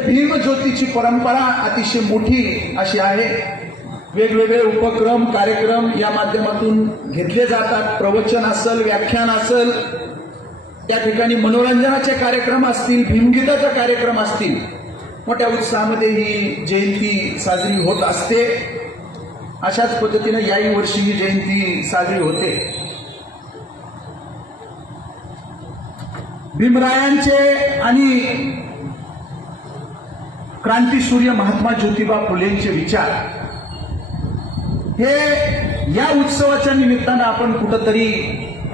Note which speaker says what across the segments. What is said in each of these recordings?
Speaker 1: भीमज्योतीची परंपरा अतिशय मोठी अशी आहे वेगवेगळे उपक्रम कार्यक्रम या माध्यमातून घेतले जातात प्रवचन असेल व्याख्यान असेल त्या ठिकाणी मनोरंजनाचे कार्यक्रम असतील भीमगीताचे कार्यक्रम असतील मोठ्या उत्साहामध्ये ही जयंती साजरी होत असते अशाच पद्धतीनं याही वर्षी ही जयंती साजरी होते भीमरायांचे आणि क्रांतीसूर्य महात्मा ज्योतिबा फुलेंचे विचार हे या उत्सवाच्या निमित्तानं आपण कुठंतरी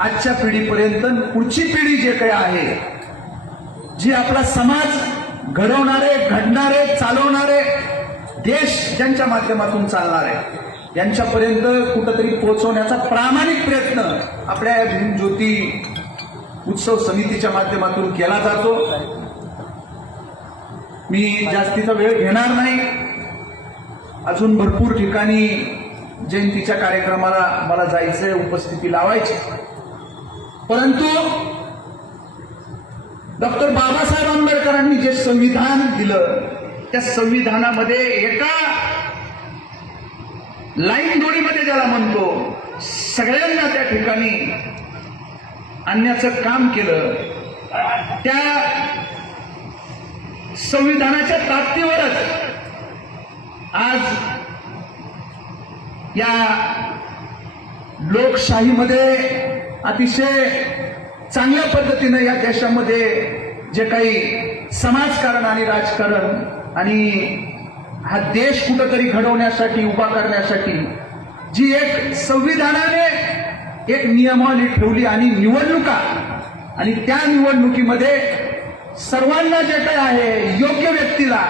Speaker 1: आजच्या पिढीपर्यंत पुढची पिढी जे काही आहे जी आपला समाज घडवणारे घडणारे चालवणारे देश ज्यांच्या माध्यमातून चालणार आहे यांच्यापर्यंत कुठंतरी पोहोचवण्याचा प्रामाणिक प्रयत्न आपल्या ज्योती उत्सव समितीच्या माध्यमातून केला जातो मी जास्तीचा वेळ घेणार नाही अजून भरपूर ठिकाणी जयंतीच्या कार्यक्रमाला मला जायचंय उपस्थिती लावायची परंतु डॉक्टर बाबासाहेब आंबेडकरांनी जे संविधान दिलं त्या संविधानामध्ये एका लाईन दोरीमध्ये ज्याला म्हणतो सगळ्यांना त्या ठिकाणी आणण्याचं काम केलं त्या संविधानाच्या ताकदीवरच आज या लोकशाहीमध्ये अतिशय चांगल्या पद्धतीनं या देशामध्ये जे काही समाजकारण आणि राजकारण आणि हा देश कुठंतरी घडवण्यासाठी उभा करण्यासाठी जी एक संविधानाने एक नियमावली ठेवली आणि निवडणुका आणि त्या निवडणुकीमध्ये सर्वांना जे काही आहे योग्य व्यक्तीला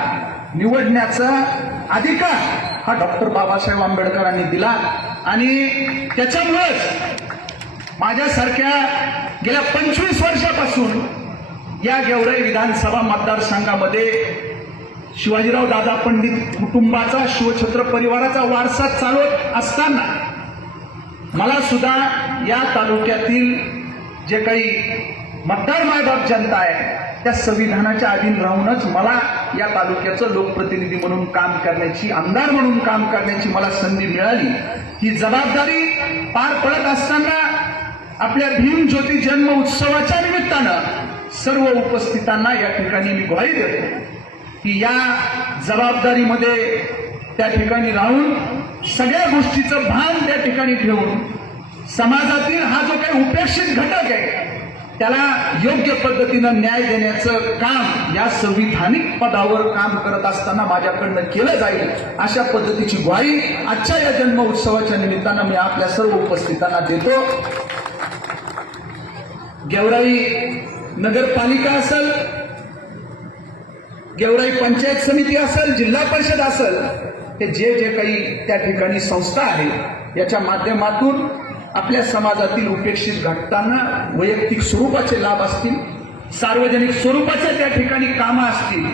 Speaker 1: निवडण्याचा अधिकार हा डॉक्टर बाबासाहेब आंबेडकरांनी दिला आणि त्याच्यामुळेच माझ्यासारख्या गेल्या पंचवीस वर्षापासून या गेवराई विधानसभा मतदारसंघामध्ये शिवाजीराव दादा पंडित कुटुंबाचा शिवछत्र परिवाराचा वारसा चालवत असताना मला सुद्धा या तालुक्यातील जे काही मतदार मायबाप जनता आहे त्या संविधानाच्या अधीन राहूनच मला या तालुक्याचं लोकप्रतिनिधी म्हणून काम करण्याची आमदार म्हणून काम करण्याची मला संधी मिळाली ही जबाबदारी पार पडत असताना आपल्या भीम ज्योती जन्म उत्सवाच्या निमित्तानं सर्व उपस्थितांना या ठिकाणी मी ग्वाही देतो की या जबाबदारीमध्ये त्या ठिकाणी राहून सगळ्या गोष्टीचं भान त्या ठिकाणी ठेवून समाजातील हा जो काही उपेक्षित घटक आहे त्याला योग्य पद्धतीनं न्याय देण्याचं काम या संविधानिक पदावर काम करत असताना माझ्याकडनं केलं जाईल अशा पद्धतीची ग्वाही आजच्या या जन्म उत्सवाच्या निमित्तानं मी आपल्या सर्व उपस्थितांना देतो गेवराई नगरपालिका असेल गेवराई पंचायत समिती असेल जिल्हा परिषद असेल हे जे जे काही त्या ठिकाणी संस्था आहे याच्या माध्यमातून आपल्या समाजातील उपेक्षित घटकांना वैयक्तिक स्वरूपाचे लाभ असतील सार्वजनिक स्वरूपाचे त्या ठिकाणी कामं असतील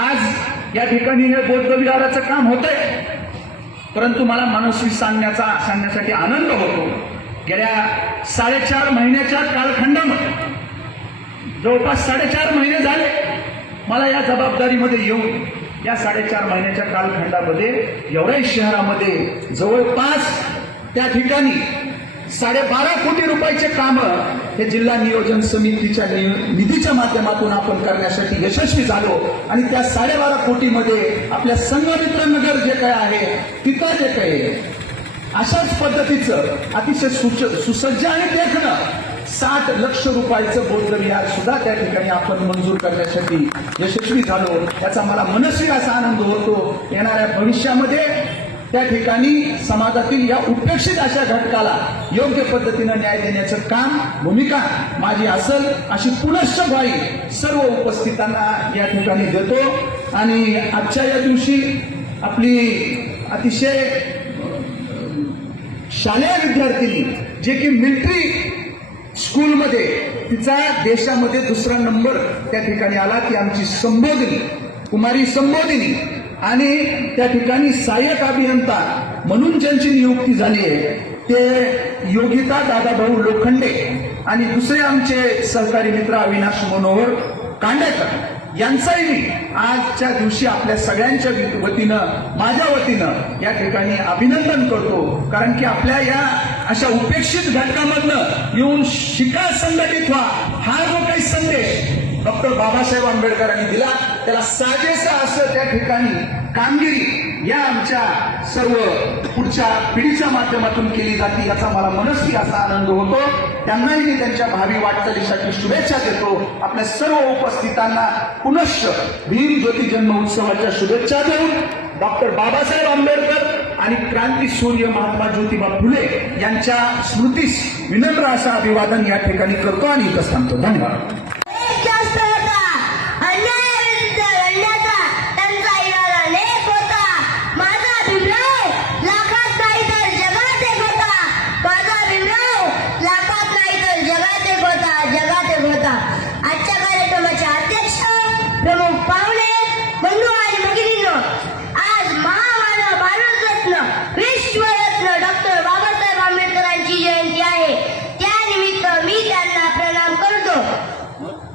Speaker 1: आज या ठिकाणी हे बौद्धविहाराचं काम होतंय परंतु मला मनस्वी सांगण्याचा सांगण्यासाठी आनंद होतो गेल्या साडेचार महिन्याच्या कालखंडामध्ये जवळपास साडेचार महिने झाले मला या जबाबदारीमध्ये येऊन या साडेचार महिन्याच्या कालखंडामध्ये एवढ्या शहरामध्ये जवळपास त्या ठिकाणी साडेबारा कोटी रुपयाचे काम हे जिल्हा नियोजन समितीच्या निधीच्या माध्यमातून आपण करण्यासाठी यशस्वी झालो आणि त्या साडेबारा कोटीमध्ये आपल्या नगर जे काय आहे तिथं जे काही अशाच पद्धतीचं अतिशय सुसज्ज आणि देखणं साठ लक्ष रुपयाचं बौद्ध आज सुद्धा त्या ठिकाणी आपण मंजूर करण्यासाठी यशस्वी झालो याचा मला मनस्वी असा आनंद होतो येणाऱ्या भविष्यामध्ये त्या ठिकाणी समाजातील या उपेक्षित अशा घटकाला योग्य पद्धतीनं न्याय देण्याचं काम भूमिका माझी असल अशी पुनश्च भाई सर्व उपस्थितांना या ठिकाणी देतो आणि आजच्या या दिवशी आपली अतिशय शालेय विद्यार्थिनी जे की मिलिटरी स्कूलमध्ये तिचा देशामध्ये दुसरा नंबर त्या ठिकाणी आला ती आमची संबोधिनी कुमारी संबोधिनी आणि त्या ठिकाणी सहाय्यक अभियंता म्हणून ज्यांची नियुक्ती झाली आहे ते योगिता दादाभाऊ लोखंडे आणि दुसरे आमचे सहकारी मित्र अविनाश मनोहर कांडेकर यांचाही मी आजच्या दिवशी आपल्या सगळ्यांच्या वतीनं माझ्या वतीनं या ठिकाणी अभिनंदन करतो कारण की आपल्या या अशा उपेक्षित घटकामधनं येऊन शिका संघटित व्हा हा जो काही संदेश डॉक्टर बाबासाहेब आंबेडकरांनी दिला त्याला साजेसा असं त्या ठिकाणी कामगिरी या आमच्या सर्व पुढच्या पिढीच्या माध्यमातून केली जाते याचा मला मनस्वी असा आनंद होतो त्यांनाही मी त्यांच्या भावी वाटचालीसाठी शुभेच्छा देतो आपल्या सर्व उपस्थितांना पुनश्च भीम ज्योती जन्म उत्सवाच्या शुभेच्छा देऊन डॉक्टर बाबासाहेब आंबेडकर आणि क्रांती सूर्य महात्मा ज्योतिबा फुले यांच्या स्मृतीस विनम्र असं अभिवादन या ठिकाणी करतो आणि इथं सांगतो धन्यवाद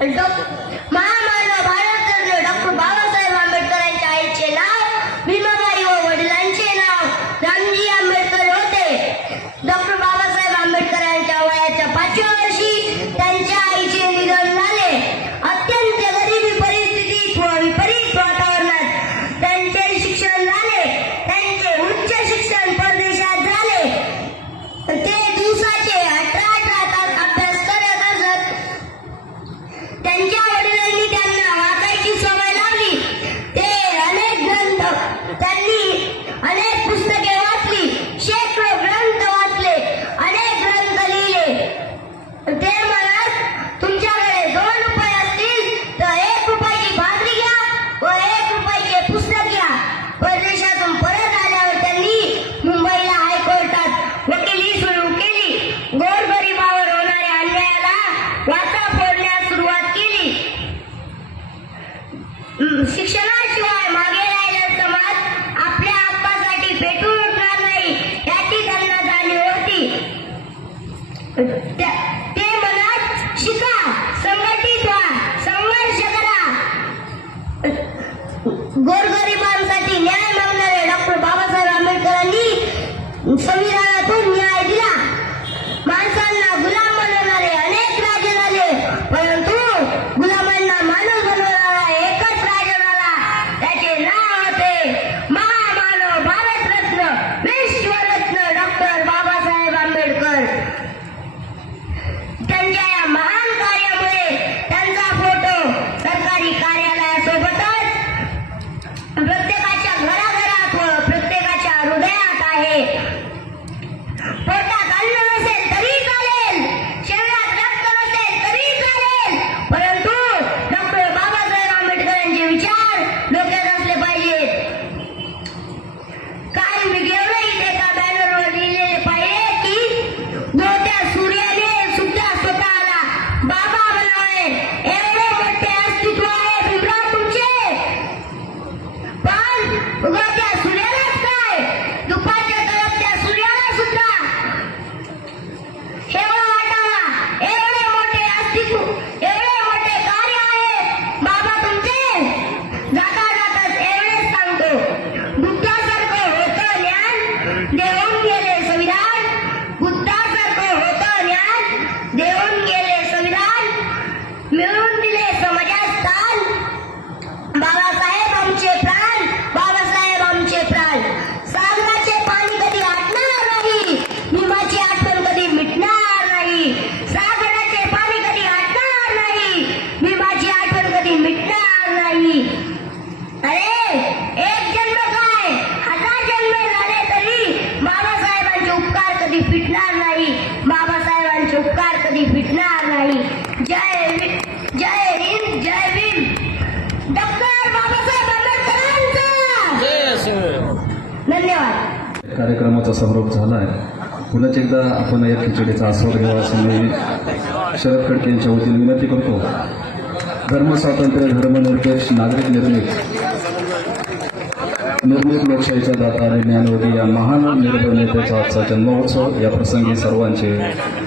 Speaker 2: एकदम 哎。And
Speaker 1: कार्यक्रमाचा समारोप झाला आहे पुन्हा एकदा आपण या खिचडीचा आस्वाद घ्यावा असं मी शरद खडके यांच्या वतीने विनंती करतो धर्मस्वातंत्र्य धर्मनिरपेक्ष नागरिक निर्मित निर्मित लोकशाहीच्या दाता आणि या महान निर्भर नेत्याचा आजचा जन्मोत्सव या प्रसंगी सर्वांचे